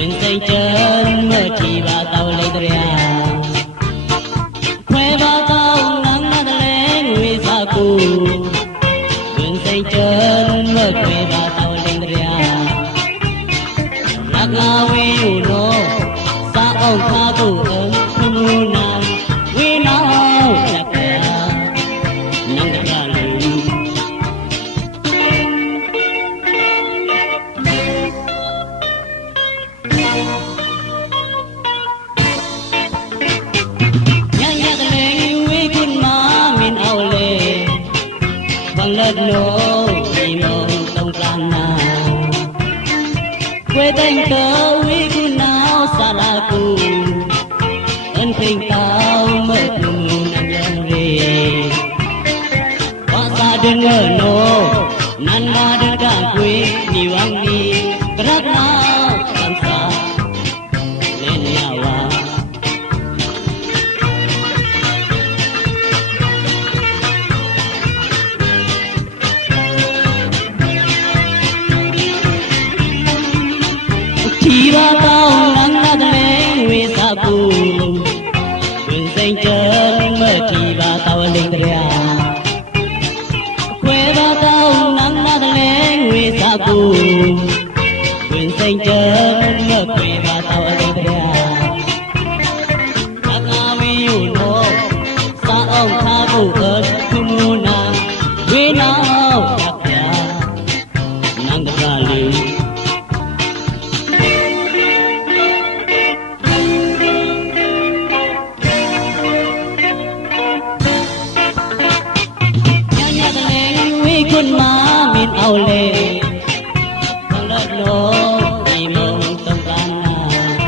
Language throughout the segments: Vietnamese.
ကူဝင်စိတ်ချမ်းမထီပါတော်လေးတရားခွဲပါကောင်းနန်းနာတလဲငွေစာကူ let lo đi mong tông can nào quê đánh tớ uy cứ nào xa la cu ân tình tao Hira tao lắng nát lẽ nguy xa bù Xuân xanh chờ linh mơ thì bà tao linh rẻ Quê bà tao lắng nát lẽ nguy xa bù Xuân xanh chờ linh mơ quê bà tao linh rẻ Các áo yêu nó xa ông tha bù ớt con má miền ao lề con lợn lô đi mông tông can na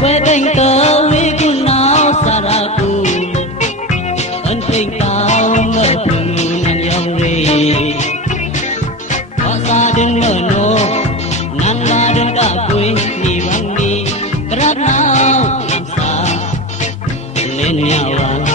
quê bên tớ huy con nào xa ra cù. Ân tình tao mơ cùng nàng yong rì có xa đến mơ nô nan la đến đã quên đi vắng đi cát nào làm xa nên nhà vàng